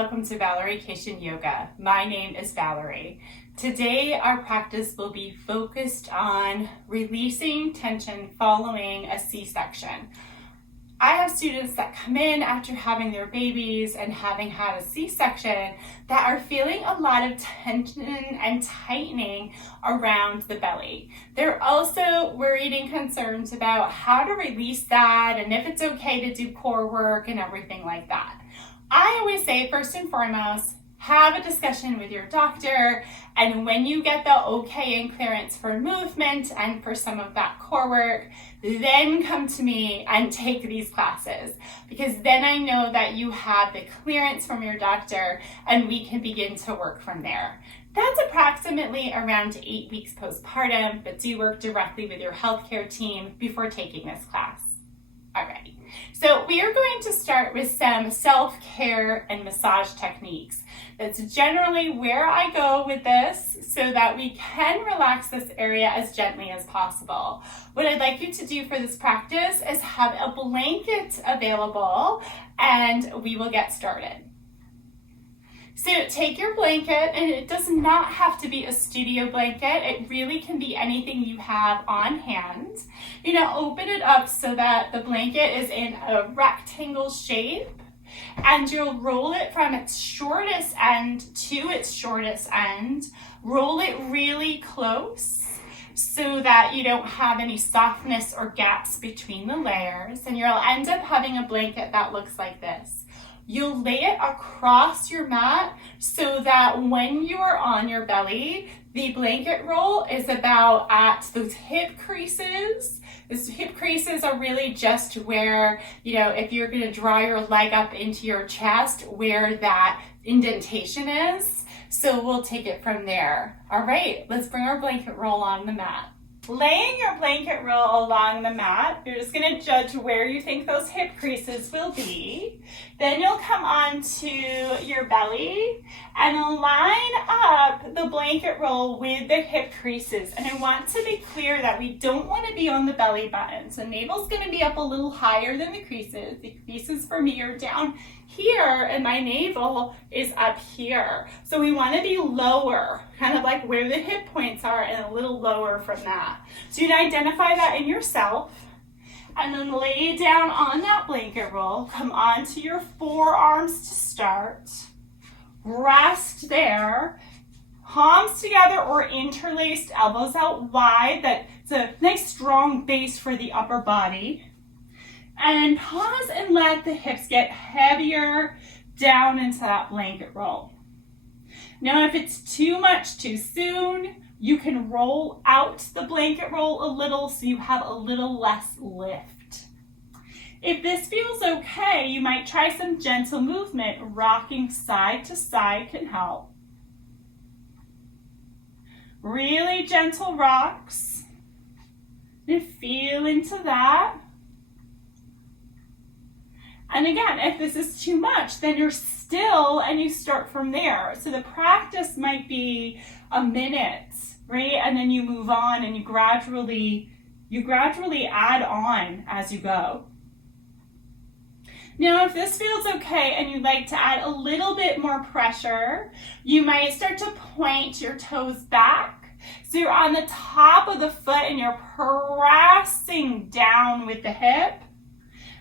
welcome to Valeriecation Yoga. My name is Valerie. Today our practice will be focused on releasing tension following a C-section. I have students that come in after having their babies and having had a C-section that are feeling a lot of tension and tightening around the belly. They're also worried and concerned about how to release that and if it's okay to do core work and everything like that. I always say, first and foremost, have a discussion with your doctor, and when you get the okay and clearance for movement and for some of that core work, then come to me and take these classes, because then I know that you have the clearance from your doctor and we can begin to work from there. That's approximately around 8 weeks postpartum, but do work directly with your healthcare team before taking this class. All right, so we are going to start with some self-care and massage techniques. That's generally where I go with this so that we can relax this area as gently as possible. What I'd like you to do for this practice is have a blanket available and we will get started. So take your blanket, and it does not have to be a studio blanket. It really can be anything you have on hand. Open it up so that the blanket is in a rectangle shape, and you'll roll it from its shortest end to its shortest end. Roll it really close so that you don't have any softness or gaps between the layers, and you'll end up having a blanket that looks like this. You'll lay it across your mat so that when you are on your belly, the blanket roll is about at those hip creases. Those hip creases are really just where, if you're going to draw your leg up into your chest, where that indentation is. So we'll take it from there. All right, let's bring our blanket roll on the mat. Laying your blanket roll along the mat, you're just going to judge where you think those hip creases will be. Then you'll come onto your belly and line up the blanket roll with the hip creases. And I want to be clear that we don't want to be on the belly button. So navel's going to be up a little higher than the creases. The creases for me are down here and my navel is up here. So we want to be lower, kind of like where the hip points are, and a little lower from that. So you can identify that in yourself, and then lay down on that blanket roll. Come onto your forearms to start. Rest there. Palms together or interlaced, elbows out wide. That's a nice strong base for the upper body. And pause and let the hips get heavier down into that blanket roll. Now, if it's too much too soon, you can roll out the blanket roll a little so you have a little less lift. If this feels okay, you might try some gentle movement. Rocking side to side can help. Really gentle rocks. And feel into that. And again, if this is too much, then you're still and you start from there. So the practice might be a minute, right? And then you move on and you gradually add on as you go. Now, if this feels okay and you'd like to add a little bit more pressure, you might start to point your toes back. So you're on the top of the foot and you're pressing down with the hip.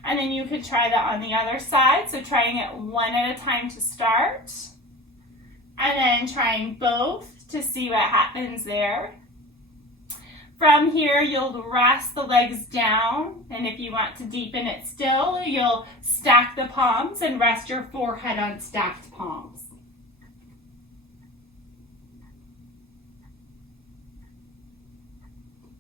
And then you could try that on the other side. So trying it one at a time to start. And then trying both to see what happens there. From here, you'll rest the legs down. And if you want to deepen it still, you'll stack the palms and rest your forehead on stacked palms.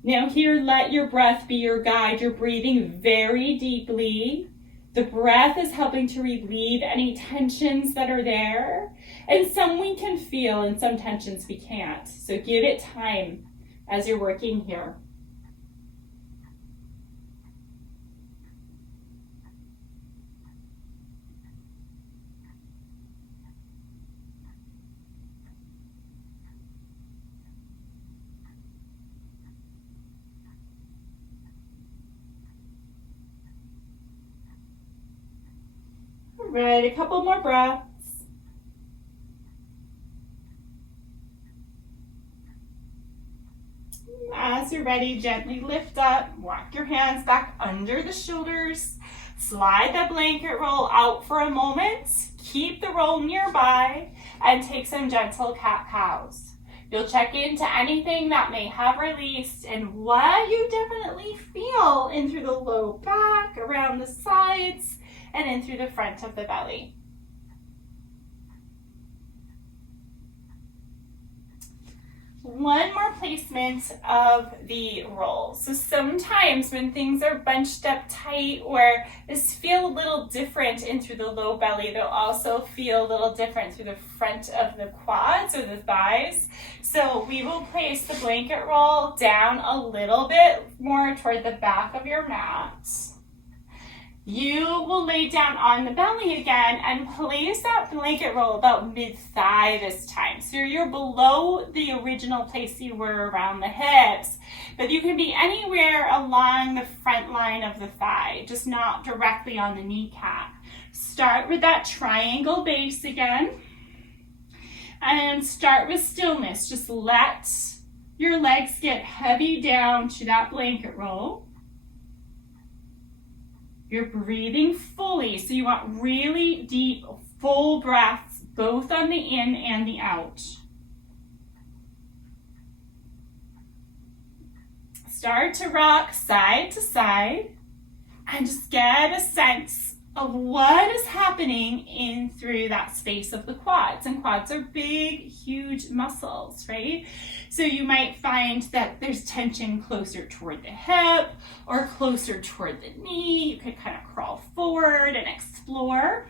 Now here, let your breath be your guide. You're breathing very deeply. The breath is helping to relieve any tensions that are there. And some we can feel and some tensions we can't. So give it time as you're working here. All right, a couple more breaths. you're ready, gently lift up, walk your hands back under the shoulders, slide the blanket roll out for a moment, keep the roll nearby, and take some gentle cat-cows. You'll check into anything that may have released and what you definitely feel in through the low back, around the sides, and in through the front of the belly. One more placement of the roll. So sometimes when things are bunched up tight or this feel a little different in through the low belly, they'll also feel a little different through the front of the quads or the thighs. So we will place the blanket roll down a little bit more toward the back of your mat. You will lay down on the belly again and place that blanket roll about mid-thigh this time. So you're below the original place you were around the hips, but you can be anywhere along the front line of the thigh, just not directly on the kneecap. Start with that triangle base again, and start with stillness. Just let your legs get heavy down to that blanket roll. You're breathing fully, so you want really deep, full breaths, both on the in and the out. Start to rock side to side, and just get a sense of what is happening in through that space of the quads. And quads are big, huge muscles, right? So you might find that there's tension closer toward the hip or closer toward the knee. You could kind of crawl forward and explore.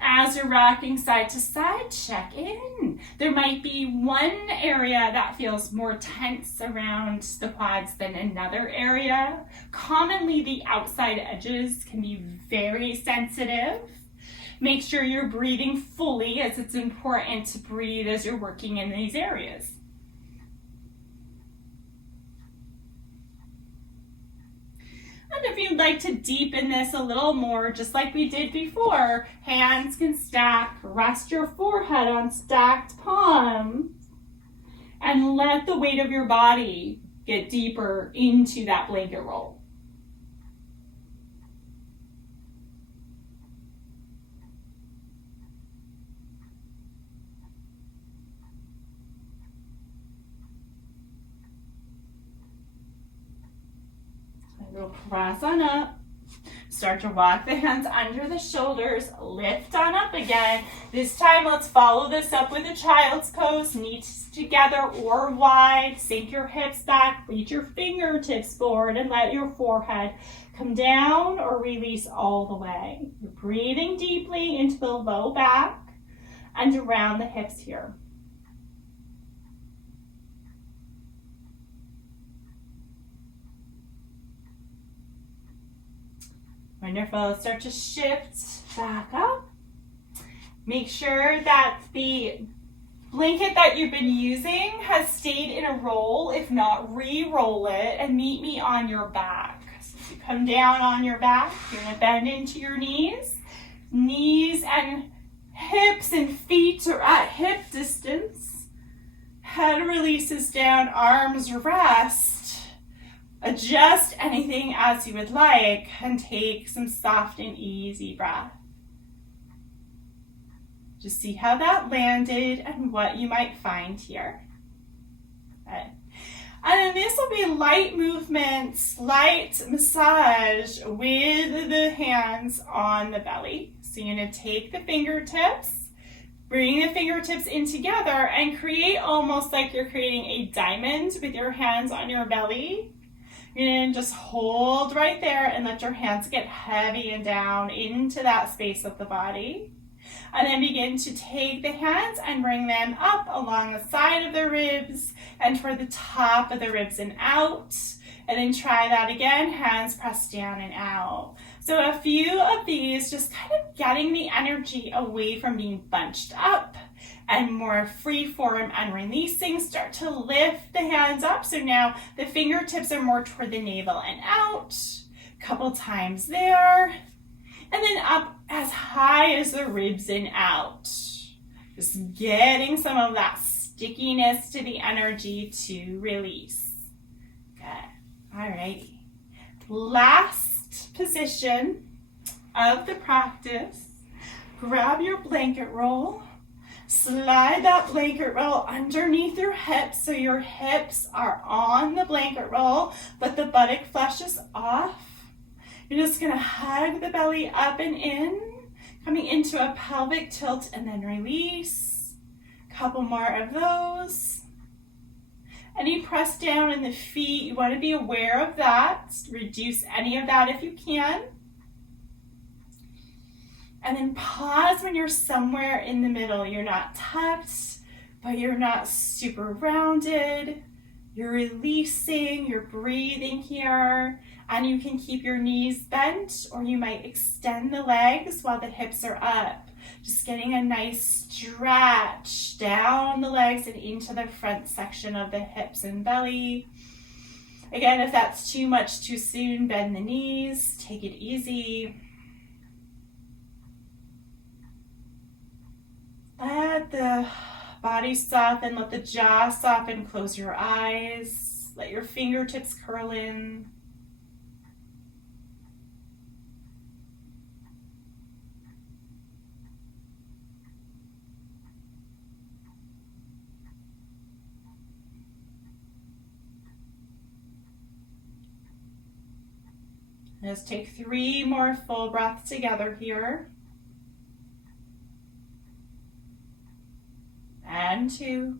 As you're rocking side to side, check in. There might be one area that feels more tense around the quads than another area. Commonly, the outside edges can be very sensitive. Make sure you're breathing fully, as it's important to breathe as you're working in these areas. And if you'd like to deepen this a little more, just like we did before, hands can stack, rest your forehead on stacked palms, and let the weight of your body get deeper into that blanket roll. We'll press on up. Start to walk the hands under the shoulders. Lift on up again. This time, let's follow this up with a child's pose. Knees together or wide. Sink your hips back. Reach your fingertips forward and let your forehead come down or release all the way. You're breathing deeply into the low back and around the hips here. Wonderful. Start to shift back up. Make sure that the blanket that you've been using has stayed in a roll. If not, re-roll it and meet me on your back. So if you come down on your back, you're going to bend into your knees. Knees and hips and feet are at hip distance. Head releases down, arms rest. Adjust anything as you would like and take some soft and easy breath. Just see how that landed and what you might find here. Okay. And then this will be light movements, light massage with the hands on the belly. So you're going to take the fingertips, bring the fingertips in together and create almost like you're creating a diamond with your hands on your belly. And just hold right there and let your hands get heavy and down into that space of the body. And then begin to take the hands and bring them up along the side of the ribs and toward the top of the ribs and out. And then try that again, hands pressed down and out. So a few of these, just kind of getting the energy away from being bunched up and more free form and releasing. Start to lift the hands up. So now the fingertips are more toward the navel and out. Couple times there. And then up as high as the ribs and out. Just getting some of that stickiness to the energy to release. Good. Alrighty. Last position of the practice. Grab your blanket roll. Slide that blanket roll underneath your hips so your hips are on the blanket roll, but the buttock flesh is off. You're just going to hug the belly up and in, coming into a pelvic tilt and then release. Couple more of those. Any press down in the feet, you want to be aware of that. Reduce any of that if you can. And then pause when you're somewhere in the middle. You're not tucked, but you're not super rounded. You're releasing, you're breathing here, and you can keep your knees bent, or you might extend the legs while the hips are up. Just getting a nice stretch down the legs and into the front section of the hips and belly. Again, if that's too much too soon, bend the knees, take it easy. Let the body soften, let the jaw soften, close your eyes, let your fingertips curl in. Let's take 3 more full breaths together here. And 2.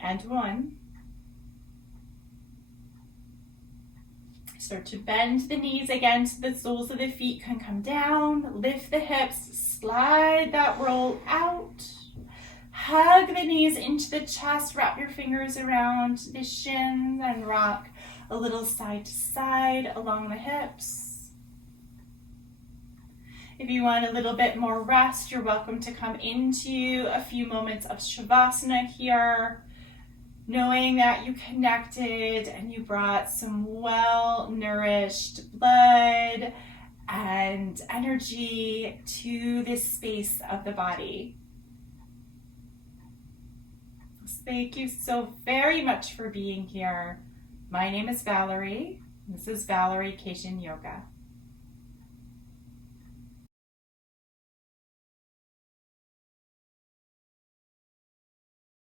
And 1. Start to bend the knees again so the soles of the feet can come down. Lift the hips, slide that roll out. Hug the knees into the chest, wrap your fingers around the shins and rock a little side to side along the hips. If you want a little bit more rest, you're welcome to come into a few moments of Shavasana here, knowing that you connected and you brought some well-nourished blood and energy to this space of the body. Thank you so very much for being here. My name is Valerie. This is Valerie Cation Yoga.